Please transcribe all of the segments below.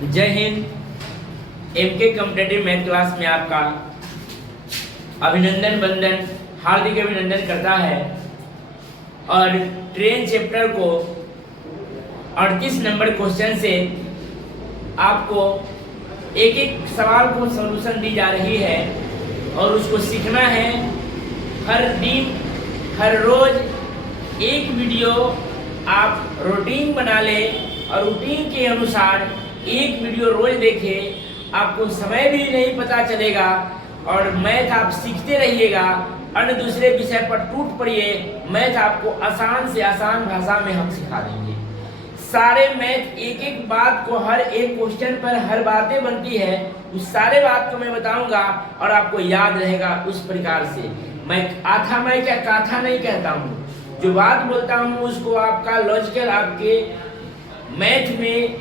जय हिंद। MK competitive math class में आपका अभिनंदन बंदन हार्दिक अभिनंदन करता है। और ट्रेन चैप्टर को 38 नंबर क्वेश्चन से आपको एक एक सवाल को सॉल्यूशन दी जा रही है और उसको सीखना है। हर दिन हर रोज एक वीडियो आप रूटीन बना ले और रूटीन के अनुसार एक वीडियो रोज देखें। आपको समय भी नहीं पता चलेगा और मैथ आप सीखते रहिएगा। अन्य दूसरे विषय पर टूट पड़िए। मैथ आपको आसान से आसान भाषा में हम सिखा देंगे। सारे मैथ एक एक बात को, हर एक क्वेश्चन पर हर बातें बनती है, उस सारे बात को मैं बताऊंगा और आपको याद रहेगा उस प्रकार से। मैं क्या काथा नहीं कहता हूँ, जो बात बोलता हूँ उसको आपका लॉजिकल, आपके मैथ में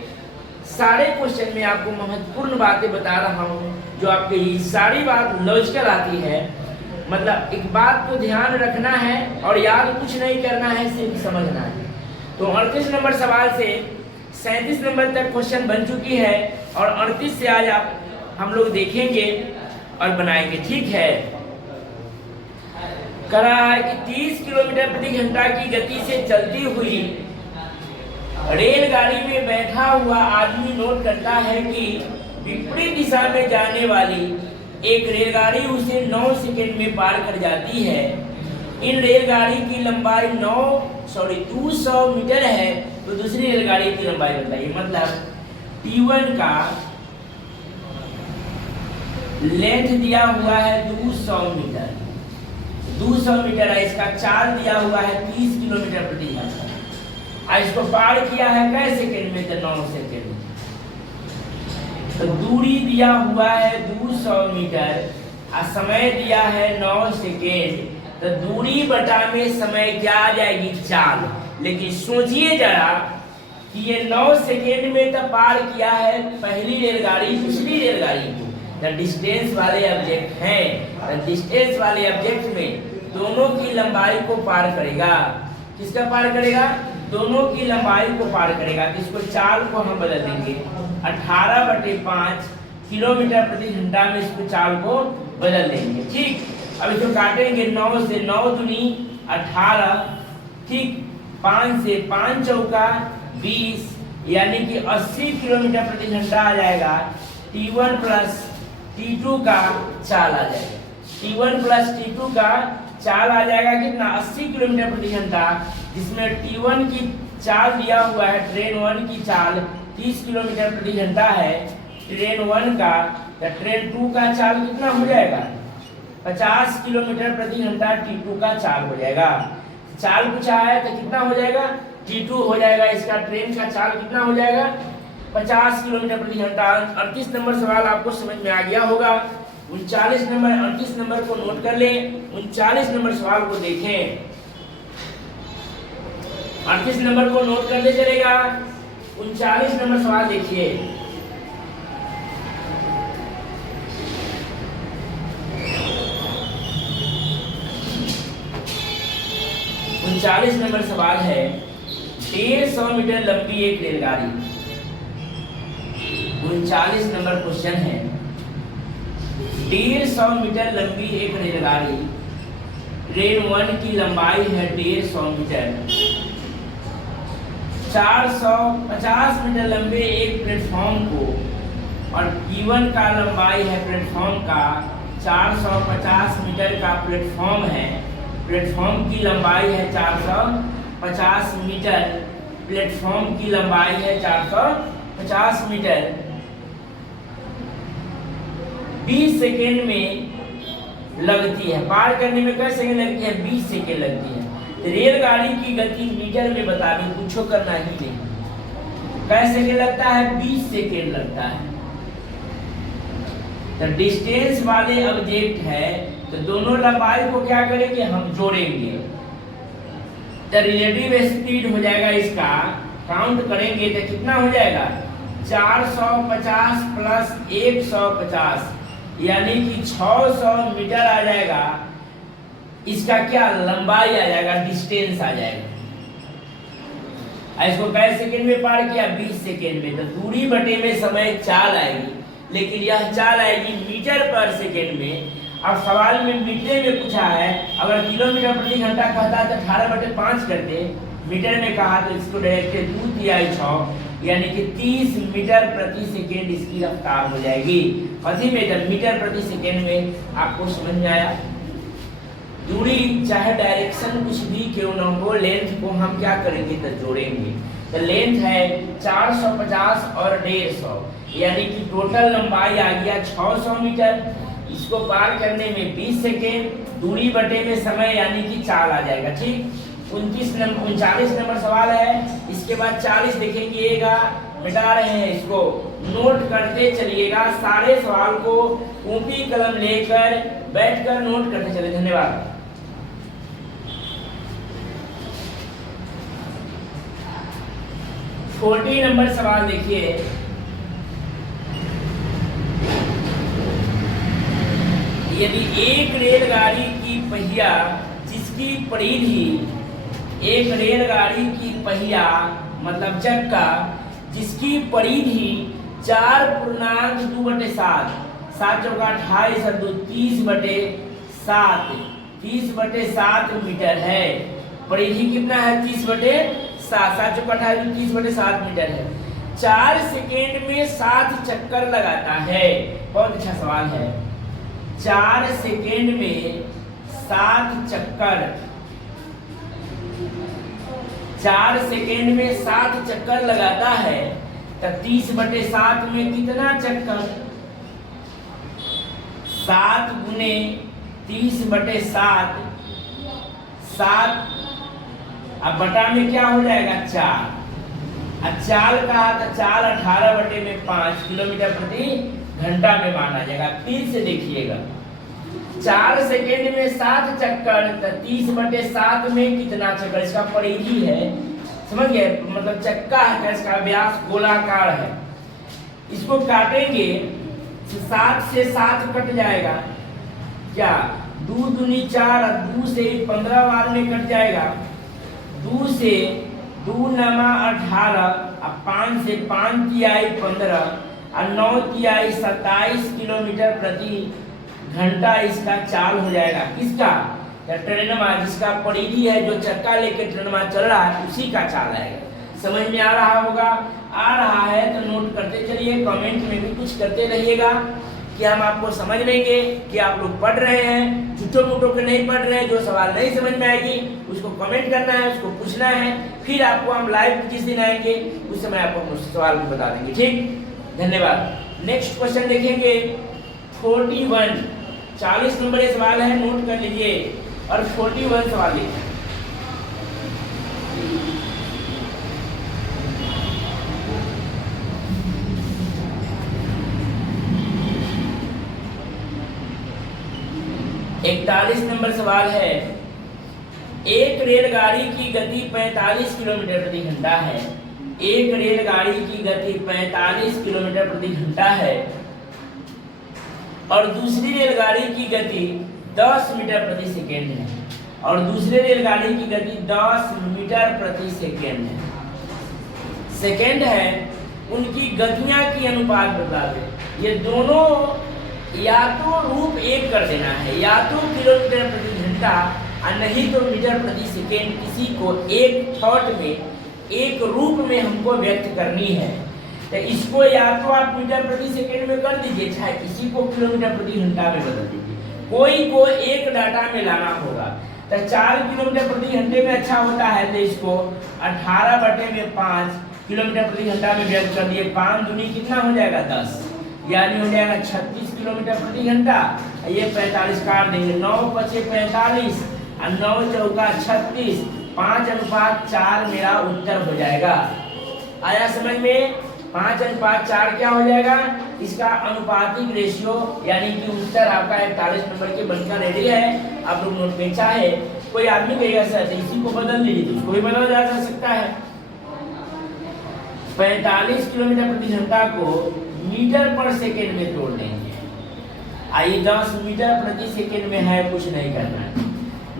सारे क्वेश्चन में आपको महत्वपूर्ण बातें बता रहा हूँ जो आपके सारी बात लॉजिकल आती है। मतलब एक बात को ध्यान रखना है और याद कुछ नहीं करना है, सिर्फ समझना है। तो 38 नंबर सवाल से 37 नंबर तक क्वेश्चन बन चुकी है और 38 से आज हम लोग देखेंगे और बनाएंगे। ठीक है, कह रहा है कि 30 किलोमीटर प्रति घंटा की गति से चलती हुई रेलगाड़ी में बैठा हुआ आदमी नोट करता है कि विपरीत दिशा में जाने वाली एक रेलगाड़ी उसे 9 सेकंड में पार कर जाती है। इन रेलगाड़ी की लंबाई 200 मीटर है, तो दूसरी रेलगाड़ी की लंबाई बताइए। मतलब T1 का लेंथ दिया हुआ है 200 मीटर, 200 मीटर है। इसका चाल दिया हुआ है 30 किलोमीटर प्रति घंटा। इसको पार किया है कै सेकंड में? तो 9 सेकंड। तो दूरी दिया हुआ है 200 मीटर और समय दिया है 9 सेकंड। तो दूरी बटा में समय क्या आ जाएगी? चाल। लेकिन सोचिए जरा कि ये 9 सेकंड में तो पार किया है पहली रेलगाड़ी दूसरी रेलगाड़ी को। तो डिस्टेंस वाले ऑब्जेक्ट हैं, तो डिस्टेंस वाले ऑब्जेक्ट में दोनों की लंबाई को पार करेगा। किसका पार करेगा? दोनों की लंबाई को पार करेगा। इसको चाल को हम बदल देंगे 18/5 किलोमीटर प्रति घंटा में, इसको चाल को बदल देंगे। ठीक, अब इसको काटेंगे 9 से, 9 दूनी 18, ठीक, 5 से 5 चौका 20, यानी कि 80 किलोमीटर प्रति घंटा आ जाएगा। T1 प्लस T2 का चाल आ जाएगा। T1 प्लस T2 का चाल आ जाएगा कितना? 80 किलोमीटर प्रति घंटा, जिसमें T1 की चाल दिया हुआ है, ट्रेन 1 की चाल 30 किलोमीटर प्रति घंटा है ट्रेन 1 का। तो ट्रेन 2 का चाल कितना हो जाएगा? 50 किलोमीटर प्रति घंटा T2 का चाल हो जाएगा। चाल पूछा है तो कितना हो जाएगा? T2 हो जाएगा। इसका ट्रेन का चाल कितना हो जाएगा? 50 किलोमीटर प्रति घंटा। 38 नंबर सवाल आपको समझ में आ गया होगा। 39 नंबर 38 नंबर को नोट कर ले, 39 नंबर सवाल को देखें। 38 नंबर को नोट करते चलेगा। 39 नंबर सवाल देखिए। उनचालीस नंबर सवाल है, 150 मीटर लंबी एक रेलगाड़ी। 39 नंबर क्वेश्चन है, 150 मीटर लंबी एक रेलगाड़ी, ट्रेन 1 की लंबाई है 150 मीटर, 450 मीटर लंबे एक प्लेटफॉर्म को, और T1 का लंबाई है प्लेटफॉर्म का 450 मीटर का प्लेटफॉर्म है। प्लेटफॉर्म की लंबाई है 450 मीटर, प्लेटफॉर्म की लंबाई है 450 मीटर। 20 सेकेंड में लगती है, पार करने में कितने सेकेंड लगती है? 20 सेकेंड लगती है। रेलगाड़ी की गति मीटर में बता दें, कुछ करना ही नहीं। कितने सेकेंड लगता है? 20 सेकेंड लगता है। तो डिस्टेंस वाले ऑब्जेक्ट है, तो दोनों लंबाई को क्या करेंगे? हम जोड़ेंगे। तो रिलेटिव स्पीड हो जाएगा, इसका काउंट करेंगे तो कितना हो जाएगा? 450 प्लस 150, यानी कि 600 मीटर आ जाएगा। इसका क्या? लंबाई आ जाएगा, डिस्टेंस आ जाएगा। इसको कै सेकेंड में पार किया? 20 सेकेंड में। तो दूरी बटे में समय चाल आएगी, लेकिन यह चाल आएगी मीटर पर सेकेंड में। अब सवाल में मीटर में पूछा है, अगर किलोमीटर प्रति घंटा कहता है तो 18/5 करते, मीटर में कहा तो इसको डायरेक्ट 2×6 यानी कि 30 मीटर प्रति सेकेंड इसकी रफ्तार हो जाएगी। अति में जब मीटर प्रति सेकेंड में आपको समझ में आया। दूरी चाहे डायरेक्शन कुछ भी क्यों न हो, लेंथ को हम क्या करेंगे तो जोड़ेंगे। तो लेंथ है 450 और 150 यानी कि टोटल लंबाई आ गया 600 मीटर। इसको पार करने में 20 सेकेंड, दूरी बटे में समय यानी कि चाल आ जाएगा। ठीक, 39 नंबर सवाल है। इसके बाद 40 देखेंगे, मिटा रहे हैं, इसको नोट करते चलिएगा। सारे सवाल को कॉपी कलम लेकर बैठकर नोट करते चले। धन्यवाद। 40 नंबर सवाल देखिए, यदि एक रेलगाड़ी की पहिया जिसकी परिधि, एक रेलगाड़ी की पहिया मतलब चक्का जिसकी परिधि 4.2/7, 7 चौका 28 और 2 30/7, 30/7 मीटर है। परिधि कितना है? 30/7, 7 चौका 28, 30/7 मीटर है। 4 सेकेंड में 7 चक्कर लगाता है। बहुत अच्छा सवाल है। 4 सेकेंड में 7 चक्कर, 4 सेकेंड में 7 चक्कर लगाता है, तो 30/7 में कितना चक्कर? 7 गुने 30/7, 7 अब बटा में क्या हो जाएगा? 4। अब चाल का तो चाल 18/5 किलोमीटर प्रति घंटा में माना जाएगा। फिर से देखिएगा, 4 सेकेंड में 7 चक्कर, तो 30/7 में कितना चक्कर? इसका परिधि है, समझ गए? मतलब चक्का है, इसका व्यास गोलाकार है। इसको काटेंगे, 7 से 7 कट जाएगा, क्या 2 दूनी 4, 2 से 15 बार में कट जाएगा। 2 से 2 नमा 18, अब 5 से 5 तिहाई 15 और 9 तिहाई 27 किलोमीटर प्रति घंटा इसका चाल हो जाएगा। किसका? ट्रेनमा, जिसका परिधि है, जो चक्का लेके ट्रेनमा चल रहा है, उसी का चाल आएगा। समझ में आ रहा होगा? आ रहा है तो नोट करते चलिए, कमेंट में भी कुछ करते रहिएगा कि हम आपको समझ लेंगे कि आप लोग पढ़ रहे हैं। झूठो मूठो के नहीं पढ़ रहे हैं। जो सवाल नहीं समझ में आएगी उसको कमेंट करना है, उसको पूछना है, फिर आपको हम लाइव जिस दिन आएंगे उस समय आपको उस सवाल को बता देंगे। ठीक, धन्यवाद। नेक्स्ट क्वेश्चन देखेंगे 41, 40 नंबर ये सवाल है, नोट कर लीजिए। और 41 सवाल लिखा है। इकतालीस नंबर सवाल है, एक रेलगाड़ी की गति 45 किलोमीटर प्रति घंटा है। एक रेलगाड़ी की गति 45 किलोमीटर प्रति घंटा है और दूसरी रेलगाड़ी की गति 10 मीटर प्रति सेकेंड है। और दूसरे रेलगाड़ी की गति 10 मीटर प्रति सेकेंड है। सेकेंड है, उनकी गतियां की अनुपात बता दे। ये दोनों या तो रूप एक कर देना है, या तो किलोमीटर प्रति घंटा और नहीं तो मीटर प्रति सेकेंड। किसी को एक थॉट में, एक रूप में हमको व्यक्त करनी है, तो इसको या तो आप मीटर प्रति सेकेंड में कर दीजिए, चाहे किसी को किलोमीटर प्रति घंटा में बदल दीजिए। कोई को एक डाटा में लाना होगा। तो 4 किलोमीटर प्रति घंटे में अच्छा होता है, तो इसको 18/5 किलोमीटर प्रति घंटा में व्यक्त कर दिए। 5 दूनी कितना हो जाएगा? 10, यानी हो जाएगा 36 किलोमीटर प्रति घंटा। ये 45 काट देंगे, 9 × 5 = 45 और 9 चौका 36, 5:4 मेरा उत्तर हो जाएगा। आया समझ में? 5:4 क्या हो जाएगा? इसका अनुपातिक रेशियो, यानी कि उत्तर आपका 41 नंबर के बनकर रेडी है। आप लोग नोट में चाहे कोई आदमी कहेगा सर इसी को बदल दीजिए, उसको भी बदला जा सकता है। 45 किलोमीटर प्रति घंटा को मीटर पर सेकेंड में तोड़ देंगे। आइए 10 मीटर प्रति सेकेंड में है, कुछ नहीं करना है।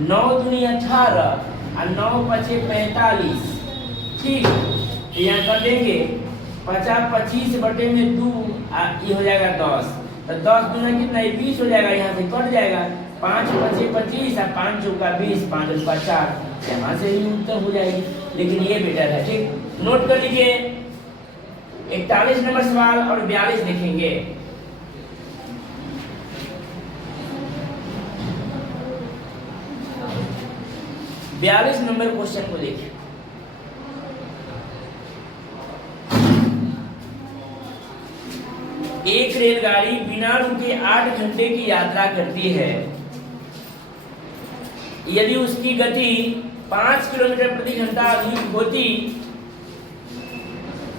9 दूनी 18 और 9 × 5 = 45। ठीक, तो यहाँ कर देंगे 50/25 ये हो जाएगा 10, तो 10 दूना कितना है 20 हो जाएगा, यहाँ से कट जाएगा 5×5 = 25 और 5 चौका 20, 5 दूना 4, यहाँ से ही उत्तर हो जाएगी, लेकिन ये बेटर है। ठीक, नोट कर लीजिए। 41 नंबर सवाल और 42 लिखेंगे। बयालीस नंबर क्वेश्चन को देखिए। एक रेलगाड़ी बिना रुके 8 घंटे की यात्रा करती है। यदि उसकी गति 5 किलोमीटर प्रति घंटा अधिक होती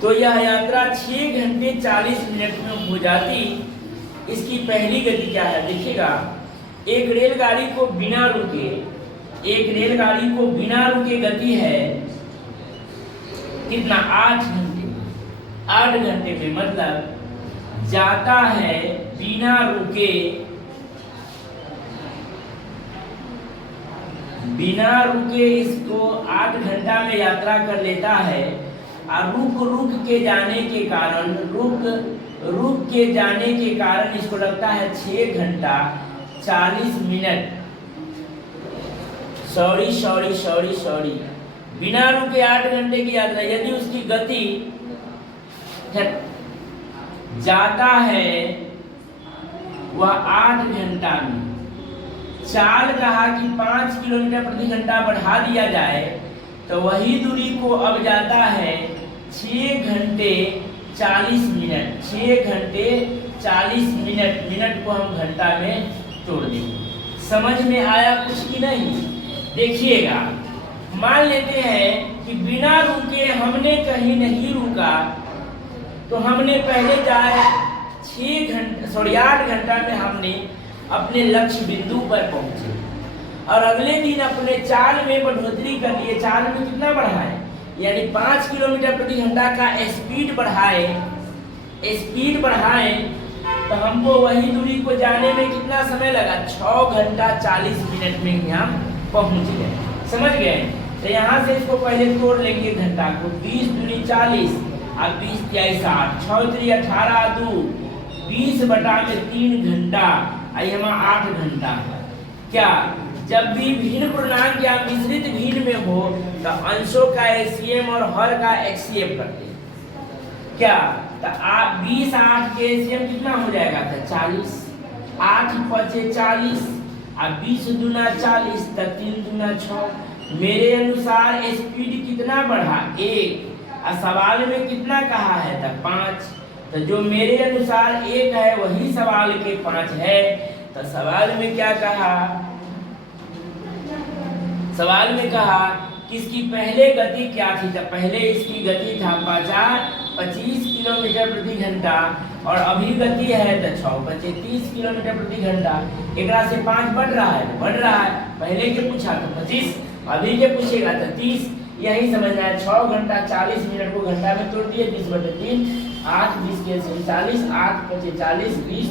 तो यह यात्रा 6 घंटे 40 मिनट में हो जाती। इसकी पहली गति क्या है? देखिएगा, एक रेलगाड़ी को बिना रुके गति है कितना? 8 घंटे। 8 घंटे में मतलब जाता है बिना रुके इसको 8 घंटा में यात्रा कर लेता है। और रुक के जाने के कारण इसको लगता है 6 घंटा 40 मिनट। सॉरी, बिना रुके 8 घंटे की यात्रा, यदि उसकी गति जाता है वह 8 घंटा में, चाल कहा कि 5 किलोमीटर प्रति घंटा बढ़ा दिया जाए तो वही दूरी को अब जाता है 6 घंटे 40 मिनट। 6 घंटे 40 मिनट, मिनट को हम घंटा में तोड़ देंगे। समझ में आया कुछ कि नहीं? देखिएगा, मान लेते हैं कि बिना रुके हमने कहीं नहीं रुका, तो हमने पहले जाए 8 घंटा में हमने अपने लक्ष्य बिंदु पर पहुंचे और अगले दिन अपने चाल में बढ़ोतरी कर लिए। चाल में कितना बढ़ाए? यानी 5 किलोमीटर प्रति घंटा का स्पीड बढ़ाए तो हमको वही दूरी को जाने में कितना समय लगा? 6 घंटा 40 मिनट में ही हम पहुंच गए। समझ गए? तो यहाँ से इसको पहले तोड़ लेंगे घंटा को। 20 दूनी 40 और 20 तिहाई 60, 6 3 18 2 20/3 घंटा। आई हमारा 8 घंटा है। क्या? जब भी भिन्न पूर्णांक या मिश्रित भिन्न में हो तो अंशों का एलसीएम और हर का एचसीएफ करते हैं। क्या? तो 20 8 के एलसीएम कितना हो जाएगा? था 40, 8 5 40 और 20 दूना 40, तो 3 दूना 6। मेरे अनुसार स्पीड कितना बढ़ा? 1। और सवाल में कितना कहा है? था 5। तो जो मेरे अनुसार 1 है वही सवाल के 5 है। तो सवाल में क्या कहा? सवाल में कहा कि इसकी पहले गति क्या थी? तो पहले इसकी गति था 25 किलोमीटर प्रति घंटा और अभी गति है तो 6 5 30 किलोमीटर प्रति घंटा। एक से 5 बढ़ रहा है, पहले के पूछा तो 25, अभी के पूछेगा तो 30। यही समझना है। 6 घंटा 40 मिनट को घंटा में तोड़ दिए। 20/3, 8 20 के 40, 8 5 40, 20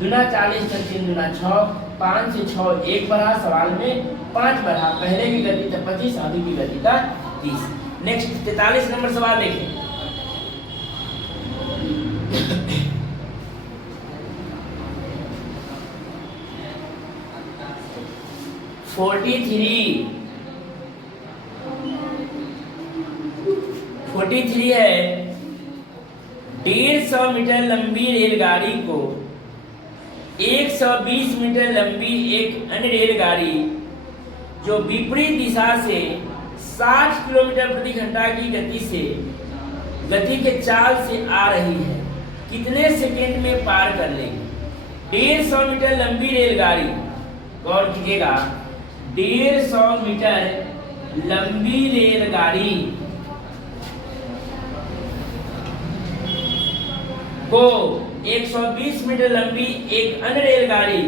दूना 40 तो 3 दूना 6, 5 से 6 1 बढ़ा, सवाल में 5 बढ़ा। पहले की गति था 25, अभी की गति था 30। नेक्स्ट 43 नंबर सवाल देखें। फोर्टी थ्री है। 150 मीटर लंबी रेलगाड़ी को 120 मीटर लंबी एक अन्य रेलगाड़ी जो विपरीत दिशा से 60 किलोमीटर प्रति घंटा की गति के चाल से आ रही है, कितने सेकेंड में पार कर लेगी? 150 मीटर लंबी रेलगाड़ी, गौर कीजिएगा, 150 मीटर लंबी रेलगाड़ी को 120 मीटर लंबी एक अन्य रेलगाड़ी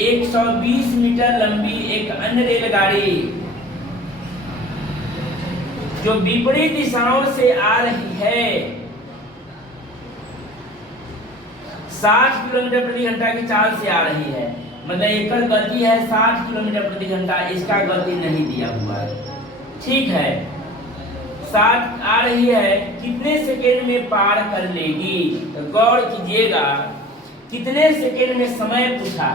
120 मीटर लंबी एक अन्य रेलगाड़ी जो विपरीत दिशाओं से आ रही है, 60 किलोमीटर प्रति घंटा की चाल से आ रही है। मतलब एक गति है 60 किलोमीटर प्रति घंटा, इसका गति नहीं दिया हुआ है। ठीक है, 60 आ रही है, कितने सेकेंड में पार कर लेगी? तो गौर कीजिएगा, कितने सेकेंड में समय पूछा,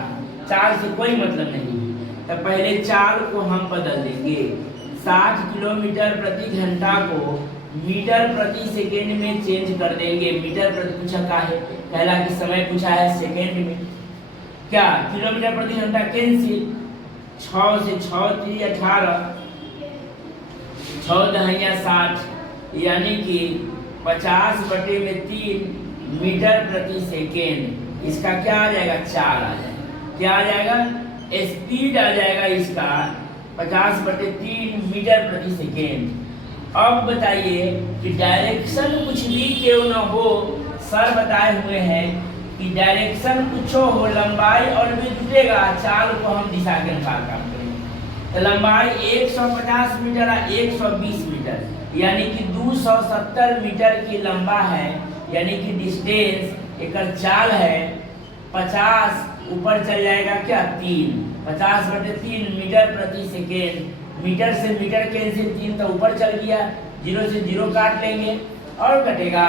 चाल से कोई मतलब नहीं। तो पहले चाल को हम बदल देंगे, 60 किलोमीटर प्रति घंटा को मीटर प्रति सेकेंड में चेंज कर देंगे। मीटर प्रति पूछा का है, पहला कि समय पूछा है सेकेंड में, क्या किलोमीटर प्रति घंटा कैंसिल, 6 से 6 3 18, 6 दहिया 60, यानी कि 50/3 मीटर प्रति सेकेंड। इसका क्या आ जाएगा? चाल आ जाएगा। क्या आ जाएगा? स्पीड आ जाएगा इसका 50/3 मीटर प्रति सेकेंड। अब बताइए कि डायरेक्शन कुछ भी क्यों न हो, सर बताए हुए हैं कि डायरेक्शन कुछ हो, लंबाई और भी जुटेगा, चाल को हम दिशा के अनुसार काम करेंगे। तो लंबाई 150 मीटर और 120 मीटर, यानी कि 270 मीटर की लंबा है, यानी कि डिस्टेंस एक चाल है 50, ऊपर चल जाएगा क्या 3, 50/3 मीटर प्रति सेकेंड। मीटर से मीटर कैंसिल, 3 तो ऊपर चल गया, 0 से 0 काट लेंगे और कटेगा,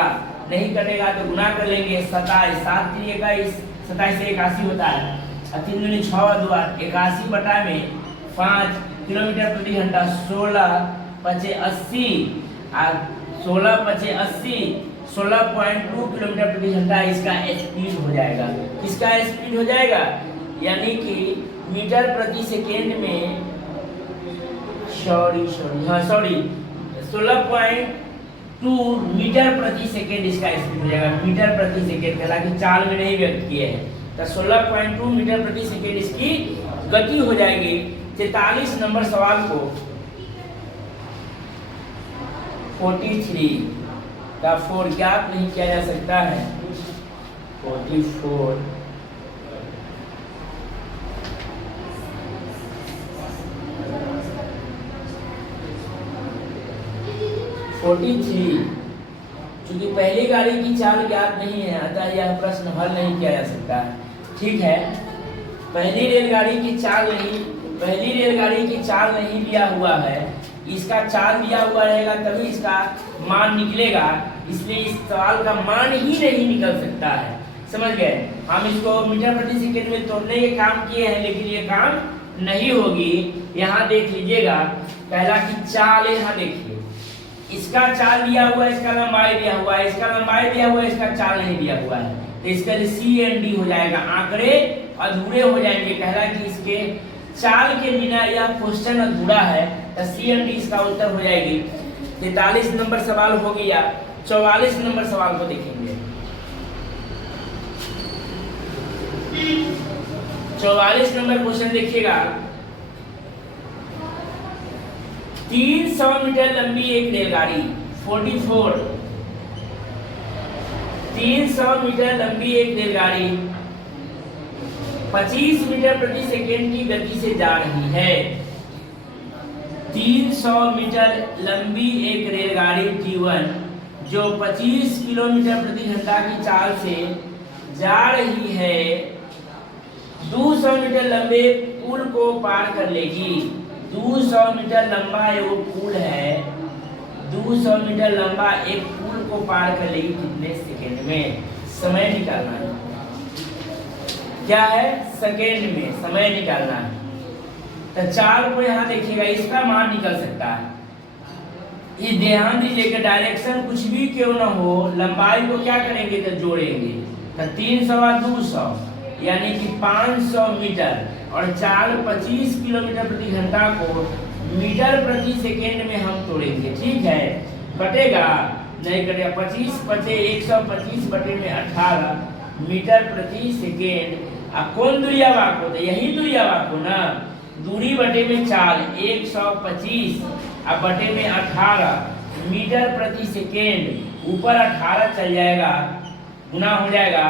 नहीं कटेगा तो गुना कर लेंगे। 27, 7 3 21, 27 से 81 होता है, 3 दूनी 6 2 80/5 किलोमीटर प्रति घंटा, 16 5 80, 16 5 80, 16.2 किलोमीटर प्रति घंटा इसका स्पीड हो जाएगा। किसका स्पीड हो जाएगा? यानी कि मीटर प्रति सेकेंड में 16.2 मीटर प्रति सेकेंड इसका स्पीड हो जाएगा। मीटर प्रति सेकेंड, हालांकि चाल में नहीं व्यक्त किए हैं, तो 16.2 मीटर प्रति सेकेंड इसकी गति हो जाएगी। 43 नंबर सवाल को 43 का 4 ज्ञात नहीं किया जा सकता है। 44 43, चूंकि पहली गाड़ी की चाल ज्ञात नहीं है, अतः यह प्रश्न हल नहीं किया जा सकता। ठीक है, पहली रेलगाड़ी की चाल नहीं दिया हुआ है, इसका चाल दिया हुआ रहेगा तभी इसका मान निकलेगा, इसलिए इस सवाल का मान ही नहीं निकल सकता है। समझ गए? हम इसको मीटर प्रति सेकेंड में तोड़ने के काम किए हैं, लेकिन ये काम नहीं होगी। यहाँ देख लीजिएगा, पहला की चाल, यहाँ देखिए, इसका चाल दिया हुआ है, इसका लंबाई दिया हुआ है, इसका लंबाई दिया हुआ है, इसका चाल नहीं दिया हुआ है, तो इसका CND हो जाएगा, आंकड़े अधूरे हो जाएंगे। कहला कि इसके चाल के बिना यह क्वेश्चन अधूरा है, तो CND इसका उत्तर हो जाएगी। 43 नंबर सवाल हो गया। 44 नंबर सवाल को देखेंगे। 44 नंबर क्वेश्चन देखिएगा, 300 मीटर लंबी एक रेलगाड़ी 44, 300 मीटर लंबी एक रेलगाड़ी 25 मीटर प्रति सेकेंड की गति से जा रही है। 300 मीटर लंबी एक रेलगाड़ी T1 जो 25 किलोमीटर प्रति घंटा की चाल से जा रही है, 200 मीटर लंबे पुल को पार कर लेगी। 200 मीटर लंबा वो पुल है, 200 मीटर लंबा एक पुल को पार कर लेगी कितने सेकेंड में? समय निकालना है। क्या है? सेकेंड में समय निकालना है। तो चाल को यहाँ देखिएगा, इसका मान निकल सकता है। ये ध्यान दीजिएगा, डायरेक्शन कुछ भी क्यों ना हो, लंबाई को क्या करेंगे? तो जोड़ेंगे। तो 300 और 200 यानी कि 500 मीटर, और चाल 25 किलोमीटर प्रति घंटा को मीटर प्रति सेकेंड में हम तोड़ेंगे। ठीक है, कटेगा? नहीं कटेगा। 25 बटे 125/18 मीटर प्रति सेकेंड। अब कौन दूरिया वाको? तो यही दूरिया वाको ना, दूरी बटे में चाल 125 अब बटे में 18 मीटर प्रति सेकेंड, ऊपर 18 चल जाएगा, गुना हो जाएगा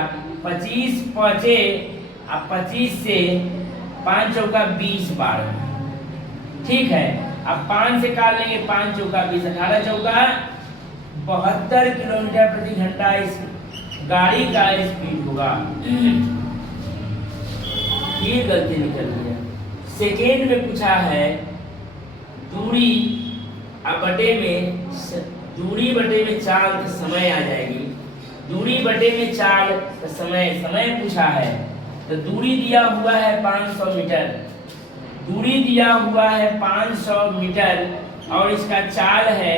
25 पचे, अब 25 से 5 चौका 20 बार। ठीक है, अब 5 से काट लेंगे, 5 चौका 20, 18 चौका 72 किलोमीटर प्रति घंटा इस गाड़ी का स्पीड होगा। ये गलती निकल गई है। सेकेंड में पूछा है दूरी, अब बटे में दूरी बटे में चाल तो समय आ जाएगी। दूरी बटे में चाल तो समय, समय पूछा है तो दूरी दिया हुआ है 500 मीटर। दूरी दिया हुआ है 500 मीटर और इसका चाल है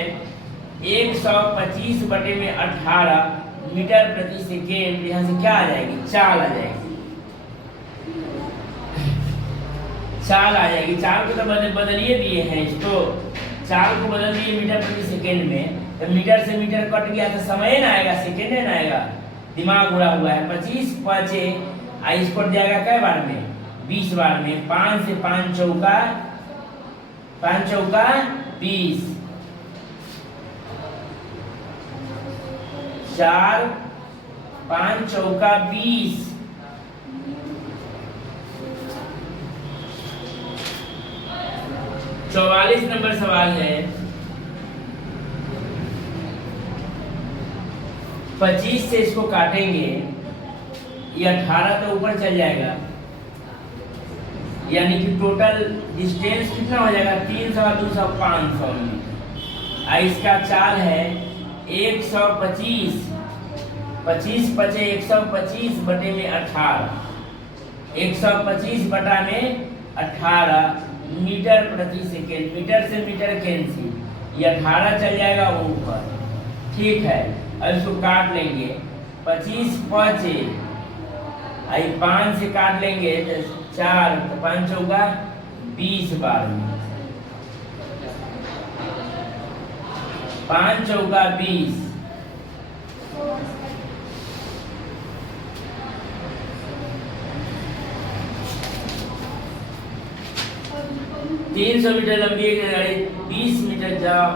125 बटे में 18 मीटर प्रति सेकेंड। यहाँ से क्या आ जाएगी? चाल आ जाएगी। चाल आ जाएगी। चाल को तो बदलिए दिए हैं इसको, चाल को बदल दिए मीटर प्रति सेकेंड में, तो मीटर से मीटर कट गया तो समय ना आएगा, सेकेंड ना आएगा। दिमाग उड़ा हुआ है। 25 5 इसको जाएगा कै बार में? 20 बार में। 5 से 5 चौका 20, 4 5 चौका 20। 44 नंबर सवाल है। 25 से इसको काटेंगे, ये 18 तो ऊपर चल जाएगा, यानी कि टोटल डिस्टेंस कितना हो जाएगा? 300 200 500 मीटर। इसका चाल है 125, 25 5 125 बटे में 18, 125 बटा में 18 मीटर प्रति सेकेंड। मीटर से मीटर कैंसिल, ये 18 चल जाएगा ऊपर। ठीक है, अब इसको काट लेंगे। 25 5 5 से काट लेंगे तो 4, तो 5 चौका 20 बार में। 5 चौका 20, 300 मीटर लंबी एक गाड़ी 20 मीटर जाओ।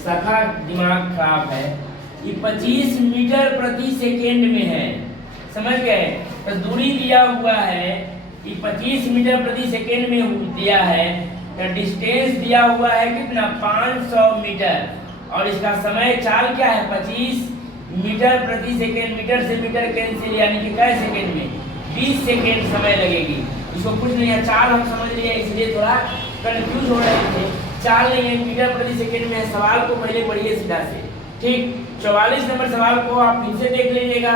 सखा दिमाग खराब है। ये 25 मीटर प्रति सेकेंड में है, समझ गए? तो दूरी दिया हुआ है कि 25 मीटर प्रति सेकेंड में दिया है, तो डिस्टेंस दिया हुआ है कितना? 500 मीटर। और इसका समय चाल क्या है? 25 मीटर प्रति सेकेंड। मीटर से मीटर कैंसिल, यानी कि कै सेकेंड में? 20 सेकेंड समय लगेगी। इसको कुछ नहीं है, चाल हम समझ लिए इसलिए थोड़ा कंफ्यूज हो रहे थे। चाल नहीं है, मीटर प्रति सेकेंड में है। सवाल को पहले पढ़िए सीधा से। ठीक, 44 नंबर सवाल को आप फिर से देख लीजिएगा।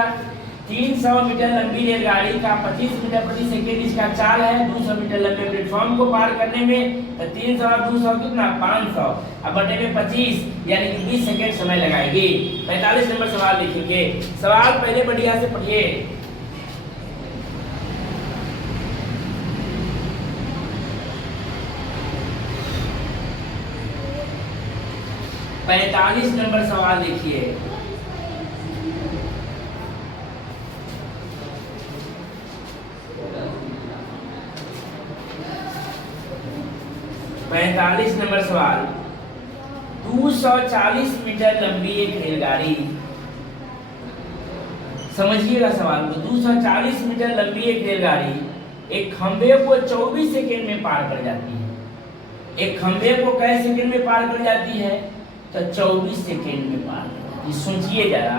300 मीटर लंबी रेलगाड़ी का 25 मीटर प्रति सेकेंड इसका चाल है। 200 मीटर लंबे प्लेटफॉर्म को पार करने में तो 300 और 200 कितना? 500। अब बटे में 25, यानी कि 20 सेकेंड समय लगाएगी। 45 नंबर सवाल लिखेंगे। सवाल पहले बढ़िया से पढ़िए। 45 नंबर सवाल देखिए। पैंतालीस नंबर सवाल। 240 मीटर लंबी एक रेलगाड़ी, समझिएगा सवाल को। 240 मीटर लंबी एक रेलगाड़ी एक खंभे को 24 सेकेंड में पार कर जाती है। एक खंभे को कै सेकेंड में पार कर जाती है? तो 24 सेकेंड में पार कर जाती है। सोचिए जरा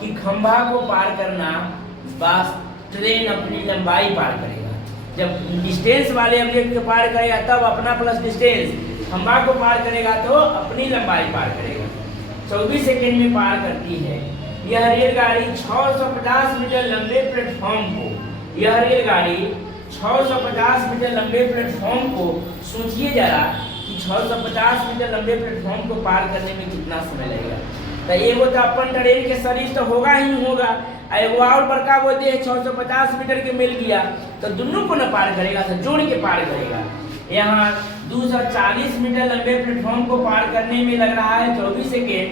कि खंभा को पार करना, बस ट्रेन अपनी लंबाई पार करेगा। जब डिस्टेंस वाले ऑब्जेक्ट को पार करेगा तब अपना प्लस डिस्टेंस, खंभा को पार करेगा तो अपनी लंबाई पार करेगा। 24 सेकेंड में पार करती है। यह रेलगाड़ी 650 मीटर लंबे प्लेटफॉर्म को, यह रेलगाड़ी 650 मीटर लंबे प्लेटफॉर्म को, सोचिए जरा कि 650 मीटर लंबे प्लेटफॉर्म को पार करने में कितना समय लगेगा। तो एगो तो अपन ट्रेन के शरीर तो होगा ही होगा, एगो और बड़का वो दे 650 मीटर के मिल गया तो दोनों को न पार करेगा, तो जोड़ के पार करेगा। यहाँ 240 मीटर लंबे प्लेटफॉर्म को पार करने में लग रहा है 24 सेकेंड।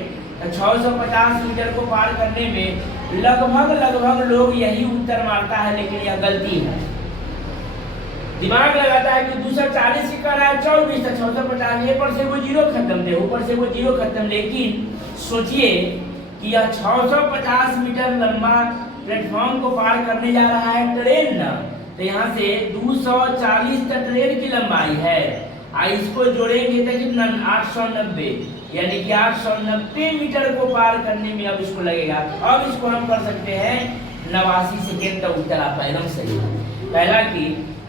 650 मीटर को पार करने में लगभग लोग यही उत्तर मारता है, लेकिन यह गलती है। दिमाग लगाता है कि 240 की कर रहा है 24, 650, ये पर से वो जीरो खत्म थे, ऊपर से वो जीरो खत्म। लेकिन सोचिए कि यह 650 मीटर लंबा प्लेटफॉर्म को पार करने जा रहा है ट्रेन न, तो यहाँ से 240 तक ट्रेन की लंबाई है। इसको जोड़ेंगे तो कितना? 890, यानी कि 890 मीटर को पार करने में अब इसको लगेगा। तो अब इसको हम कर सकते हैं 89 सेकेंड का उत्तर आपका एकदम सही है। पहला कि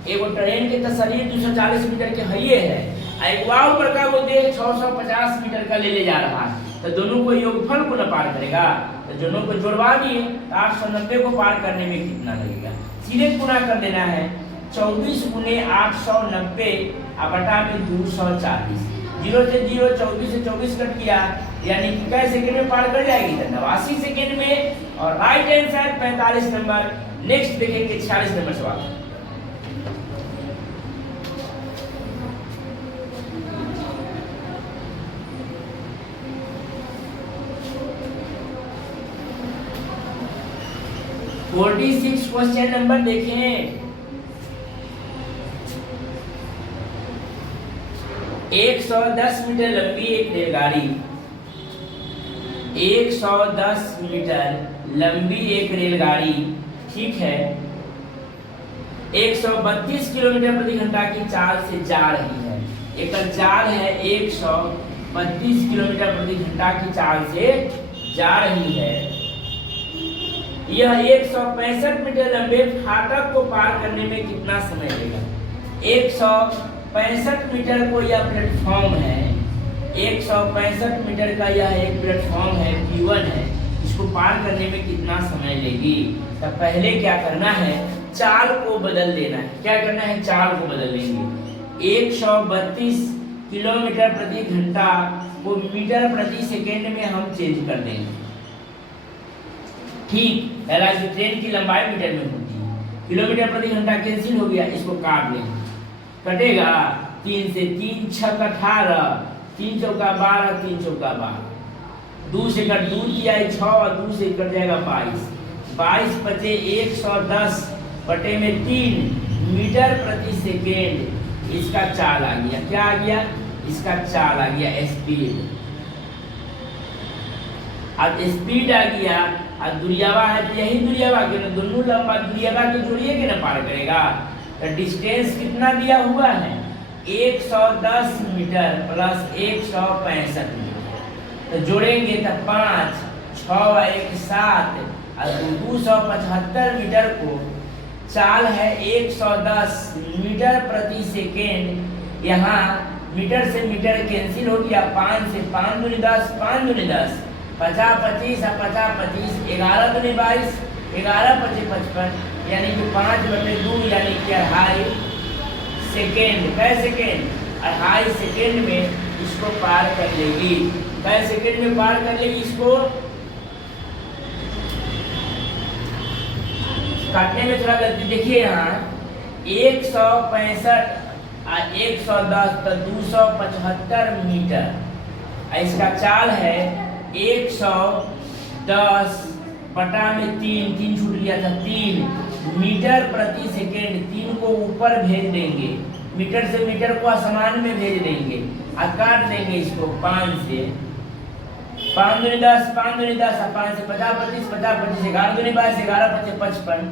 एगो ट्रेन के शरीर 240 मीटर के हइये है, एक वाव बड़का वो दे 650 मीटर का ले जा रहा है। तो दोनों को योगफल को न पार करेगा, तो दोनों को जुड़वा दिए तो 890 को पार करने में कितना लगेगा, सीधे गुना कर देना है। 24 गुने 890 बटा में 240, 0 से 0, 24 से 24 कट गया, यानी कि कै सेकंड में पार कर जाएगी, तो 89 सेकंड में। और राइट आंसर 45 नंबर। नेक्स्ट देखेंगे 46 नंबर सवाल। क्वेश्चन नंबर देखें। 110 मीटर लंबी एक रेलगाड़ी, 110 मीटर लंबी एक रेलगाड़ी, ठीक है, 132 किलोमीटर प्रति घंटा की चाल से जा रही है। एक चाल है 132 किलोमीटर प्रति घंटा की चाल से जा रही है। यह 165 मीटर लंबे फाटक को पार करने में कितना समय लेगा। 165 मीटर को यह प्लेटफॉर्म है, 165 मीटर का यह एक प्लेटफॉर्म है, P1 है, इसको पार करने में कितना समय लेगी। तो पहले क्या करना है, चाल को बदल देना है। क्या करना है, चाल को बदल देंगे। 132 किलोमीटर प्रति घंटा को मीटर प्रति सेकेंड में हम चेंज कर देंगे, ठीक। पहला जो ट्रेन की लंबाई मीटर में होती है, किलोमीटर प्रति घंटा कैंसिल हो गया, इसको काट लेंगे, कटेगा 3 से 3 6 18, 3 चौका 12, 3 चौका 12, 2 से कट 2 किया 6, 2 से कट जाएगा 22, 22 बचे 110 बटे में 3 मीटर प्रति सेकेंड। इसका चाल आ गया, क्या आ गया, इसका चाल आ गया, स्पीड। अब स्पीड आ गया, अब दुरियावा है तो यही दुरियावा के ना, दोनों लंबा दुरियावा को जोड़िए के ना पार करेगा। तो डिस्टेंस कितना दिया हुआ है, 110 मीटर प्लस 165 मीटर, तो जोड़ेंगे तो 5 6 1 7 और 275 मीटर को चाल है 110 मीटर प्रति सेकेंड। यहाँ मीटर से मीटर कैंसिल हो गया, 5 से 5 दूनी 10, 5 दूनी 10, 50 25 और 50 25, 11 दूनी 22, 11 25 55, यानी कि 5 बटे 2 यानी कि 2.5 सेकेंड। कै सेकेंड, 2.5 सेकेंड में इसको पार कर लेगी। कै सेकेंड में पार कर लेगी इसको। काटने में थोड़ा गलती देखिए, यहाँ 165 और 110 तो 275 मीटर, इसका चाल है 110 बटा में 3, 3 छूट गया था, 3 मीटर प्रति सेकेंड। 3 को ऊपर भेज देंगे, मीटर से मीटर को असमान में भेज देंगे और काट देंगे इसको 5 से। 5 दूनी 10, 5 दूनी 10, 5 से 50 25, 50 25, 11 दूनी 22, 11 25 55,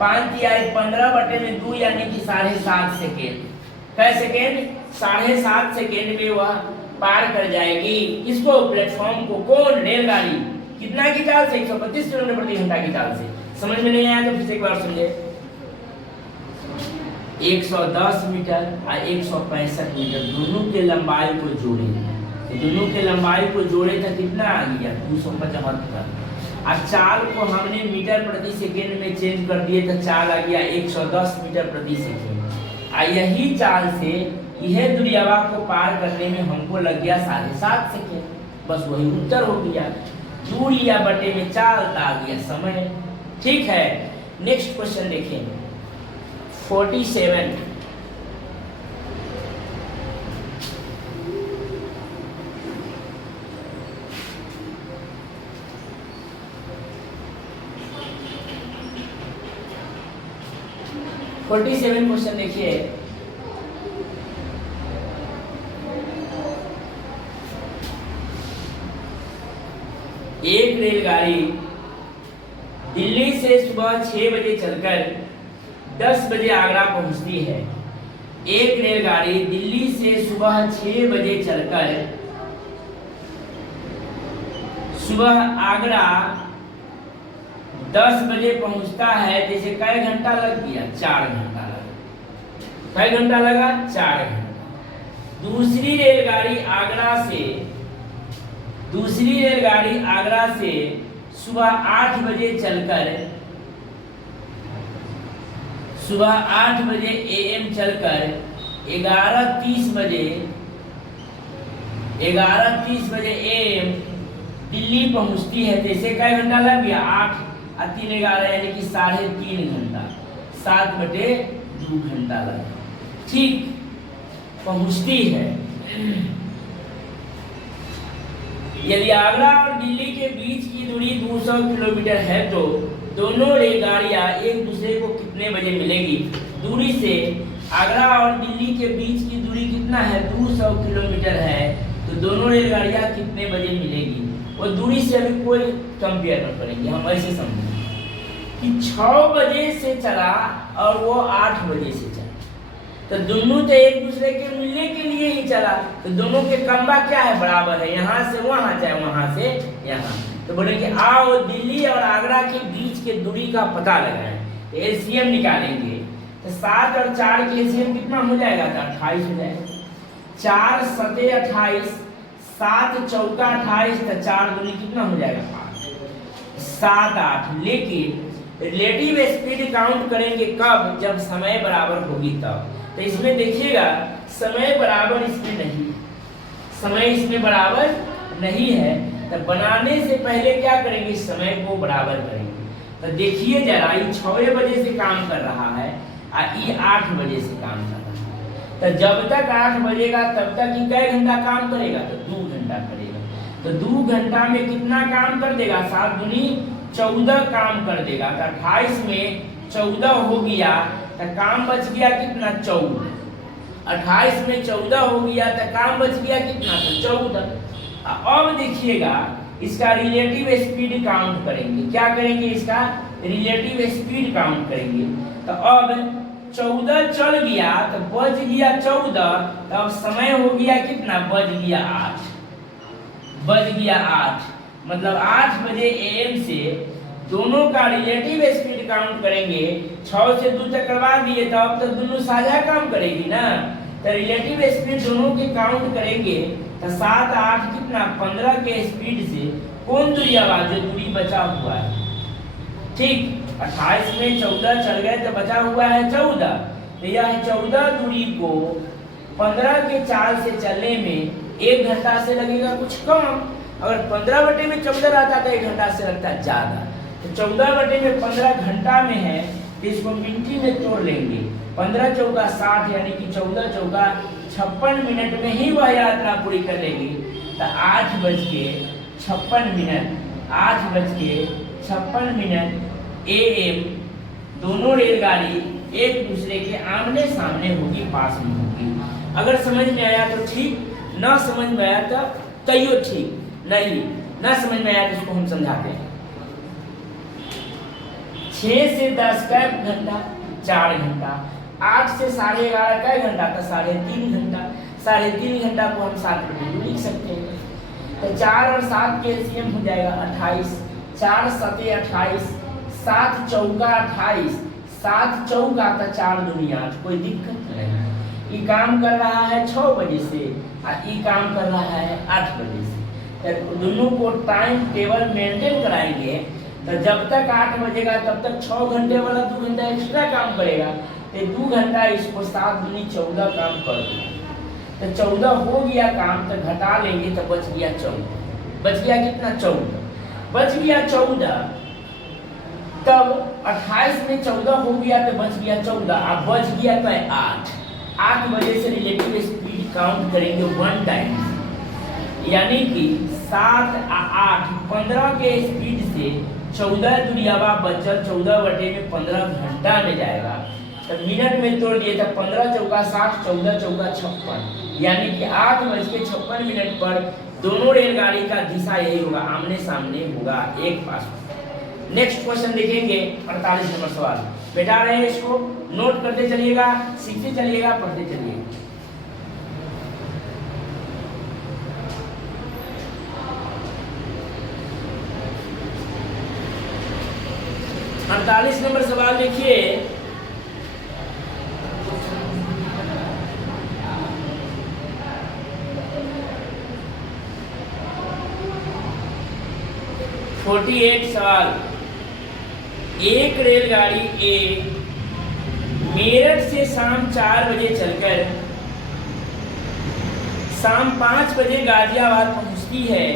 5 तिया 15 बटे में 2 यानी कि 7.5 सेकेंड। कै सेकेंड, 7.5 सेकेंड में वह पार कर जाएगी इसको, प्लेटफॉर्म को। कौन, रेलगाड़ी। कितना की चाल से, 132 किलोमीटर प्रति घंटा की चाल से। समझ में नहीं आया तो फिर से एक बार समझे। 110 मीटर और 165 मीटर दोनों के लंबाई को जोड़े, तो दोनों के लंबाई को जोड़े तो कितना आ गया, 275। और चाल को हमने मीटर प्रति सेकेंड में चेंज कर दिए तो चाल आ गया 110 मीटर प्रति सेकेंड। और यही चाल से यह दुरियावा को पार करने में हमको लग गया 7.5 सेकेंड। बस वही उत्तर हो गया, दूरी या बटे में चाल आ गया समय, ठीक है। नेक्स्ट क्वेश्चन देखें, 47। क्वेश्चन देखिए, एक रेलगाड़ी दिल्ली से सुबह 6 बजे चलकर 10 बजे आगरा पहुंचती है। एक रेलगाड़ी दिल्ली से सुबह 6 बजे चलकर सुबह आगरा 10 बजे पहुंचता है, जैसे कै घंटा लग गया, 4 घंटा लगा। कै घंटा लगा, 4 घंटा। दूसरी रेलगाड़ी आगरा से दूसरी रेलगाड़ी आगरा से सुबह 8 बजे चलकर AM चलकर 11:30 बजे AM दिल्ली पहुंचती है। तो इसे कई घंटा लग गया? 8 और 3 11 यानी कि 3.5 घंटा, 7/2 घंटा लगा। ठीक, पहुंचती है। यदि आगरा और दिल्ली के बीच की दूरी 200 किलोमीटर है तो दोनों रेलगाड़ियां एक दूसरे को कितने बजे मिलेगी? दूरी से आगरा और दिल्ली के बीच की दूरी कितना है? 200 किलोमीटर है। तो दोनों रेलगाड़ियां कितने बजे मिलेगी? वो दूरी से अभी कोई कंपेयर न करेंगे, हम ऐसे समझेंगे कि 6 बजे से चला और वो 8 बजे से चला, तो दोनों तो एक दूसरे के मिलने के लिए ही चला। तो दोनों के कम्बा क्या है? बराबर है। यहाँ से वहाँ चाहे वहाँ से यहाँ। तो बोलेंगे आओ दिल्ली और आगरा के बीच के दूरी का पता लगाएं। तो एलसीएम निकालेंगे। तो 7 और 4 के एलसीएम कितना हो जाएगा? तो 28 हो जाएगा। 4 7 28, 7 चौका 28, तो 4 दूनी कितना हो जाएगा? 8, 7 8। लेकिन रिलेटिव स्पीड काउंट करेंगे कब? जब समय बराबर होगी तब। तो इसमें देखिएगा समय बराबर इसमें नहीं, समय इसमें बराबर नहीं है। तो बनाने से पहले क्या करेंगे? समय को बराबर करेंगे। तो देखिए जरा, ये 6 बजे से काम कर रहा है और ये 8 बजे से काम कर रहा है। तो जब तक 8 बजेगा तब तक ये कै घंटा काम करेगा? तो 2 घंटा करेगा। तो 2 घंटा में कितना काम कर देगा? 7 दूनी 14 काम कर देगा। तो 28 में 14 हो गया, तो काम बच गया कितना? 14। 28 में 14 हो गया तो काम बच गया कितना? तो 14। अब देखिएगा इसका रिलेटिव स्पीड काउंट करेंगे। क्या करेंगे? इसका रिलेटिव स्पीड काउंट करेंगे। तो अब 14 चल गया तो बच गया 14, तो अब समय हो गया कितना? बज गया 8। मतलब 8 बजे AM से दोनों का रिलेटिव स्पीड काउंट करेंगे। 6 से 2 तक करवा दिए तो अब तो दोनों साझा काम करेगी ना। तो रिलेटिव स्पीड दोनों के काउंट करेंगे। तो 7 8 कितना? 15 के स्पीड से कौन दूरी आवाज जो दूरी बचा हुआ है? ठीक, 28 में 14 चल गए तो बचा हुआ है 14। तो यह 14 दूरी को 15 के चाल से चलने में 1 घंटा से लगेगा कुछ कम। अगर 15/14 रहता तो 1 घंटा से लगता ज्यादा। तो 14/15 घंटा में है तो इसको मिनटी में तोड़ लेंगे। 15 चौका 60 यानी कि 14 चौका 56 मिनट में ही वह यात्रा पूरी कर लेगी। तो 8:56 AM दोनों रेलगाड़ी एक दूसरे के आमने सामने होगी, पास में होगी। अगर समझ में आया तो ठीक, ना समझ में आया तो तैयो ठीक, नहीं ना समझ में आया तो इसको हम समझाते हैं। 6 से 10 का घंटा? 4 घंटा। 8 से 11:30 का घंटा? तो 3.5 घंटा। 3.5 घंटा को हम 7/2 लिख सकते हैं। तो 4 और 7 के एलसीएम हो जाएगा 28। 4 7 28, 7 चौका 28, 7 चौका तो 4 दूनी 8। कोई दिक्कत नहीं। ये काम कर रहा है 6 बजे से और ये काम कर रहा है 8 बजे से। तो दोनों को टाइम टेबल मेंटेन कराएंगे। तो जब तक 8 बजेगा तब तक 6 घंटे वाला 2 घंटा एक्स्ट्रा काम करेगा। तो 2 घंटा इसको 7 दूनी 14 काम कर देगा। तो 14 हो गया काम, तो घटा लेंगे तो बच गया 14। बच गया कितना? 14 बच गया 14। तब 28 में 14 हो गया तो बच गया 14। अब बच गया तो 8 बजे से रिलेटिव स्पीड काउंट करेंगे 1 टाइम, यानी कि 7 और 8 15 के स्पीड से 14 दुनियावा बचल 14/15 घंटा में जाएगा। तो मिनट में तोड़ दिए तो 15 चौका 60, 14 चौका 56, यानी कि 8:56 पर दोनों रेलगाड़ी का दिशा यही होगा, आमने सामने होगा, एक पास। नेक्स्ट क्वेश्चन देखेंगे 48 नंबर सवाल। बेटा रहे हैं, इसको नोट करते चलिएगा, सीखते चलिएगा, पढ़ते चलिएगा। 48 नंबर सवाल देखिए। 48 सवाल। एक रेलगाड़ी ए मेरठ से शाम 4 बजे चलकर शाम 5 बजे गाजियाबाद पहुंचती है।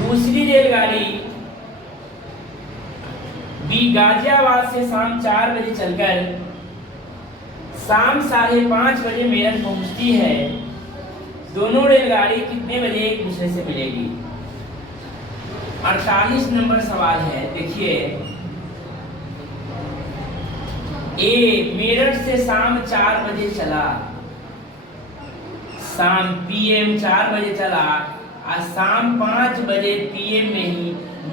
दूसरी रेलगाड़ी बी गाजियाबाद से शाम 4 बजे चलकर शाम 5:30 बजे मेरठ पहुंचती है। दोनों रेलगाड़ी कितने बजे एक दूसरे से मिलेगी? 48 नंबर सवाल है। देखिए, ए मेरठ से शाम 4 बजे चला, शाम पीएम 4 बजे चला और शाम 5 बजे पीएम में ही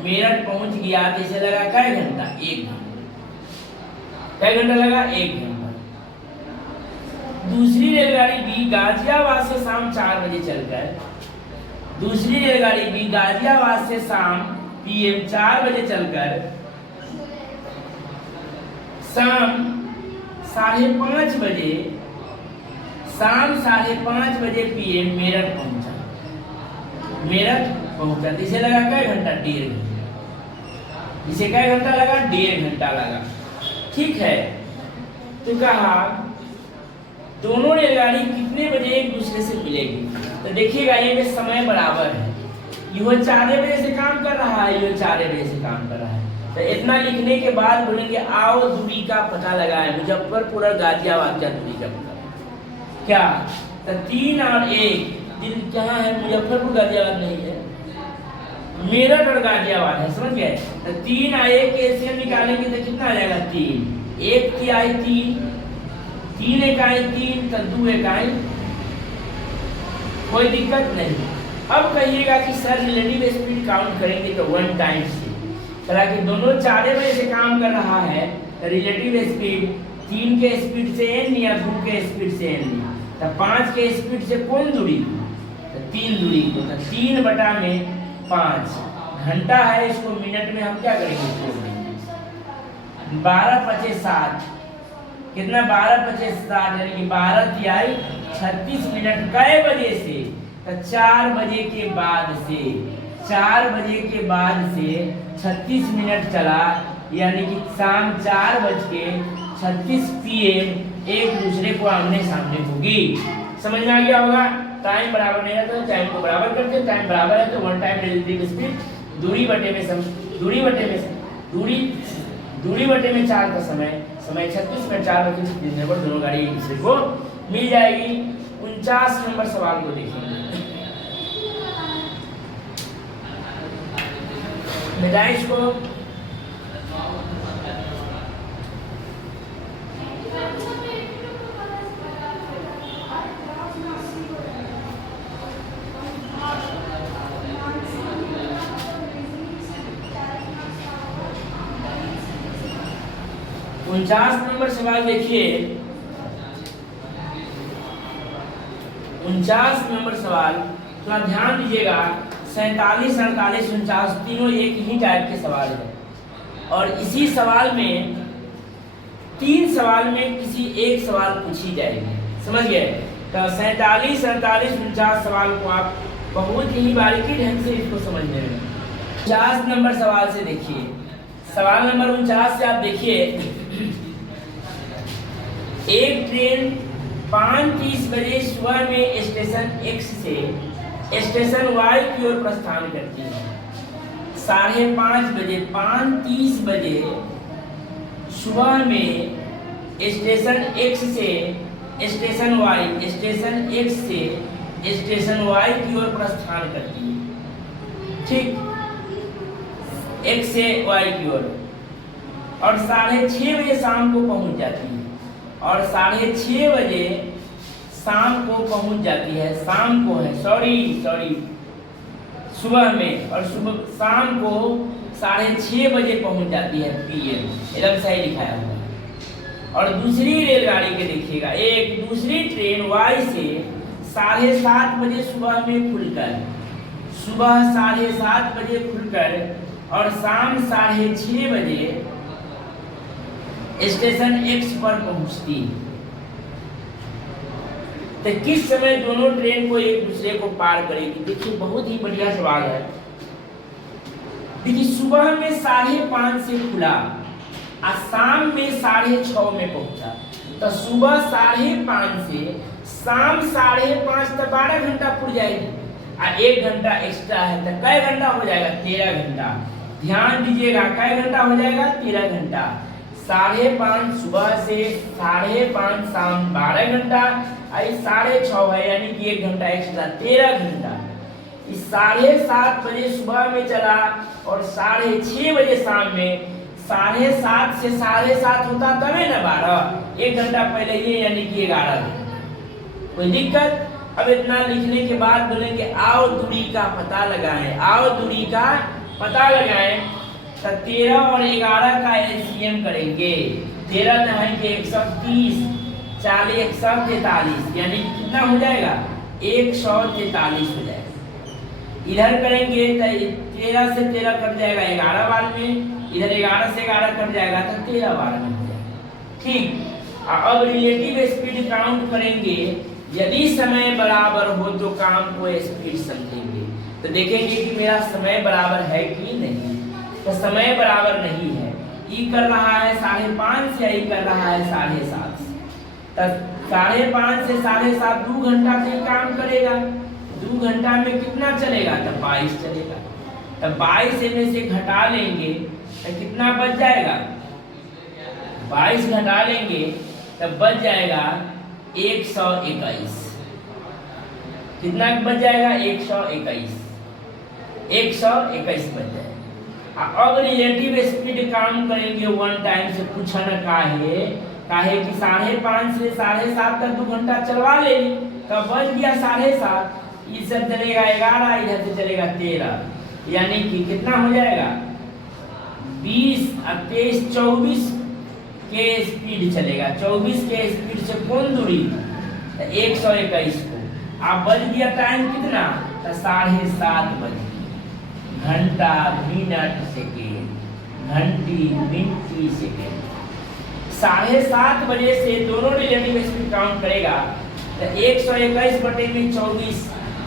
मेरठ पहुंच गया। तो इसे लगा कै घंटा? 1 घंटा। कै घंटा लगा? 1 घंटा। दूसरी रेलगाड़ी बी गाजियाबाद से शाम 4 बजे चलकर दूसरी रेलगाड़ी बी गाजियाबाद से शाम पीएम 4 बजे चलकर शाम 5:30 बजे शाम 5:30 बजे पीएम मेरठ पहुंचा। तो इसे लगा कै घंटा? 1.5 घंटा। इसे कै घंटा लगा? 1.5 घंटा लगा। ठीक है, तो कहा दोनों रेलगाड़ी कितने बजे एक दूसरे से मिलेगी? तो देखिएगा, ये भी समय बराबर है। यह 4 बजे से काम कर रहा है, यह 4 बजे से काम कर रहा है। तो इतना लिखने के बाद बोलेंगे आओ दूरी का पता लगाएं। मुजफ्फरपुर और गाजियाबाद का दूरी का पता क्या? तो 3 और 1 दिन कहाँ है? मुजफ्फरपुर गाजियाबाद नहीं है, मेरठ और गाजियाबाद है। समझ गए? तो 3 और 1 के एलसीएम निकालेंगे तो कितना आ जाएगा? 3। 1 तिहाई 3, 3 इकाई 3, तो 2 इकाई। कोई दिक्कत नहीं। अब कहिएगा कि सर रिलेटिव स्पीड काउंट करेंगे तो 1 टाइम से, कि दोनों 4 बजे से काम कर रहा है तो रिलेटिव स्पीड 3 के स्पीड से n या 2 के स्पीड से n लिया। तो 5 के स्पीड से कौन दूरी? तो 3 दूरी को। तो 3/5 घंटा है, इसको मिनट में हम क्या करेंगे? 12 × 7 कितना? 12 × 7 यानी कि 12 तिहाई 36 मिनट। कै बजे से? तो 4 बजे के बाद से। 4 बजे के बाद से 36 मिनट चला, यानी कि शाम 4:36 पीएम एक दूसरे को आमने सामने होगी। समझ में आ गया होगा? टाइम बराबर नहीं है तो टाइम को बराबर करते, टाइम बराबर है तो 1 टाइम रिलेटिव स्पीड दूरी बटे में 4 का समय 36 में 4 बजे से 3 पर दोनों गाड़ी एक दूसरे को मिल जाएगी। 49 नंबर सवाल को देखेंगे। मिलाइश को नंबर सवाल देखिए। 49 नंबर सवाल थोड़ा ध्यान दीजिएगा। 47, 48, 49 तीनों एक ही टाइप के सवाल है और इसी सवाल में 3 सवाल में किसी एक सवाल पूछी जाएगी। समझ गए? तो 47, 48, 49 सवाल को आप बहुत ही बारीकी ढंग से इसको समझने में। 50 नंबर सवाल से देखिए। सवाल नंबर 49 से आप देखिए, एक ट्रेन 5:30 बजे सुबह में स्टेशन X से स्टेशन Y की ओर प्रस्थान करती है। 5:30 बजे 5:30 बजे सुबह में स्टेशन X से स्टेशन Y, स्टेशन X से स्टेशन Y की ओर प्रस्थान करती है। ठीक, X से Y की ओर, और 6:30 बजे शाम को पहुंच जाती है। और 6:30 बजे शाम को पहुंच जाती है। शाम को है, सॉरी सुबह में, और सुबह शाम को 6:30 बजे पहुंच जाती है पीएम। एकदम सही लिखा है। और दूसरी रेलगाड़ी के देखिएगा, एक दूसरी ट्रेन Y से 7:30 बजे सुबह में खुलकर, सुबह 7:30 बजे खुलकर और शाम 6:30 बजे स्टेशन X पर पहुंचती। तो किस समय दोनों ट्रेन को एक दूसरे को पार करेगी? देखिए, बहुत ही बढ़िया सवाल है। देखिए सुबह में 5:30 से खुला और शाम में 6:30 में पहुंचा, तो सुबह 5:30 से शाम 5:30 तक 12 घंटा पूर जाएगी और 1 घंटा एक्स्ट्रा है तो कै घंटा हो जाएगा? 13 घंटा। ध्यान दीजिएगा कै घंटा हो जाएगा? 13 घंटा। 5:30 सुबह से 5:30 शाम 12 घंटा और 6:30 है यानी कि 1 घंटा एक्स्ट्रा 13 घंटा। इस 7:30 बजे सुबह में चला और 6:30 बजे शाम में, 7:30 से 7:30 होता तभी ना 12, 1 घंटा पहले ये यानी कि 11 घंटा। कोई दिक्कत? अब इतना लिखने के बाद बोलेंगे आओ दूरी का पता लगाएं, आओ दूरी का पता लगाएं। तो 13 और 11 का एलसीएम करेंगे। 13 दहाई 130, 40 143 यानी कितना हो जाएगा? 143 हो जाएगा। इधर करेंगे तो 13 से 13 कट जाएगा 11 बार में, इधर 11 से 11 कट जाएगा तो 13 बार में हो जाएगा। ठीक। अब रिलेटिव स्पीड काउंट करेंगे। यदि समय बराबर हो तो काम को स्पीड समझेंगे, तो देखेंगे कि मेरा समय बराबर है कि नहीं। तो समय बराबर नहीं है, ई कर रहा है 5:30 से, ई कर रहा है 7:30 से। तब 5:30 से 7:30 2 घंटा से काम करेगा। 2 घंटा में कितना चलेगा? तब 22 चलेगा। तब 22 में से घटा लेंगे तो कितना बच जाएगा? 22 घटा लेंगे तब बच जाएगा 121। कितना बच जाएगा? 121 बच जाएगा। अब रिलेटिव स्पीड काम करेंगे 1 टाइम से। पूछा न काहे कि 5:30 से 7:30 तक 2 घंटा चलवा ले, तब बच गया 7:30। इधर चलेगा 11, इधर से चलेगा 13, यानी कि कितना हो जाएगा? 20 और 23 24 के स्पीड चलेगा। 24 के स्पीड से कौन दूरी? 121 को। अब बच गया टाइम कितना? तो 7:30 बज गया। घंटा मिनट सेकेंड, घंटी मिनटी सेकेंड। 7:30 बजे से दोनों रिलेटिव स्पीड काउंट करेगा तो 121 बटे में 24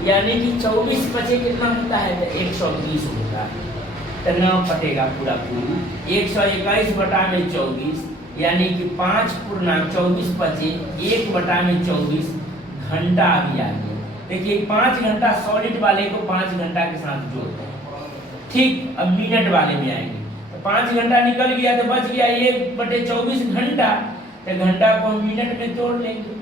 यानी कि 24 बचे कितना होता है? तो 120 होता है। तो 9 कटेगा पूरा पूरी। 121 बटा में 24 यानी कि 5 पूर्णांक 24 बचे 1 बटा में 24 घंटा भी आ गया। देखिए 5 घंटा सॉलिड वाले को 5 घंटा के साथ जोड़ते हैं। ठीक। अब मिनट वाले में आएंगे तो 5 घंटा निकल गया तो बच गया 1 बटे 24 घंटा। तो घंटा को हम मिनट में तोड़ लेंगे।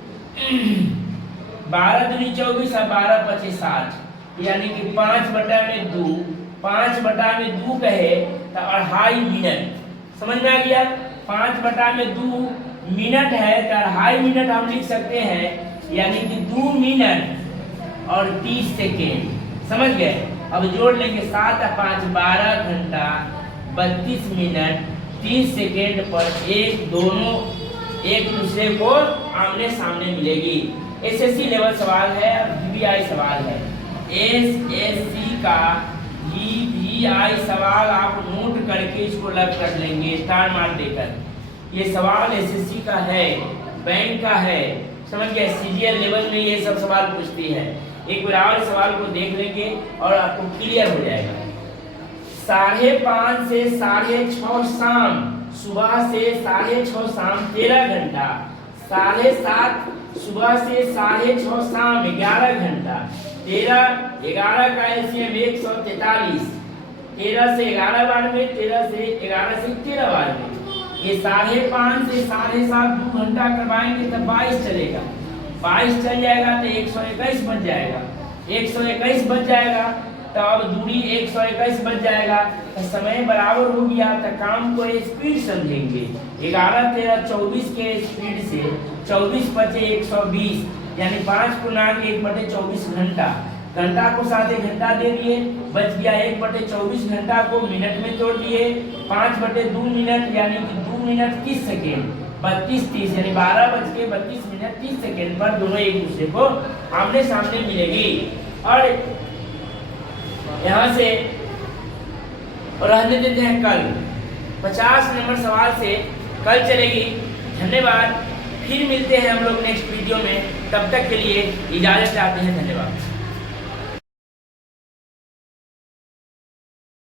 12 दूनी 24 और 12 पचे 60 यानी कि 5 बटा में 2, 5 बटा में 2 कहे तो 2.5 मिनट। समझ में आ गया? 5 बटा में 2 मिनट है तो 2.5 मिनट हम लिख सकते हैं, यानी कि 2 मिनट और 30 सेकेंड। समझ गए? अब जोड़ लेंगे 7 और 5 12 घंटा 32 मिनट 30 सेकेंड पर दोनों एक दूसरे को आमने सामने मिलेगी। एसएससी लेवल सवाल है और वीवीआई सवाल है। एसएससी का वीवीआई सवाल आप नोट करके इसको लग कर लेंगे स्टार मार्क देकर। ये सवाल एसएससी का है, बैंक का है। समझ गए? सीजीएल लेवल में ये सब सवाल पूछती है। एक बार और सवाल को देख लेंगे और आपको क्लियर हो जाएगा। 5:30 से 6:30 शाम, सुबह से 6:30 शाम 13 घंटा। 7:30 सुबह से 6:30 शाम 11 घंटा। 13 11 का एलसीएम 143। 13 से 11 बार में, 13 से 11 से 13 बार में। ये 5:30 से 7:30 2 घंटा करवाएंगे तब 22 चलेगा। 22 चल जाएगा तो 121 बच जाएगा। 121 बच जाएगा तो अब दूरी 121 बच जाएगा तो समय बराबर हो गया। तो काम को स्पीड समझेंगे। 11 13 24 के स्पीड से 24 बचे 120 यानी 5 पूर्णांक 1 बटे 24 घंटा। घंटा को साथ एक घंटा दे दिए, बच गया 1 बटे 24 घंटा को मिनट में तोड़ दिए। 5 बटे 2 मिनट यानी कि 2 मिनट 30 सेकेंड 32 30 यानी 12 बज के 32 मिनट 30 सेकेंड पर दोनों एक दूसरे को आमने सामने मिलेगी। और यहाँ से रहने देते हैं कल 50 नंबर सवाल से कल चलेगी। धन्यवाद। फिर मिलते हैं हम लोग नेक्स्ट वीडियो में। तब तक के लिए इजाजत चाहते हैं। धन्यवाद।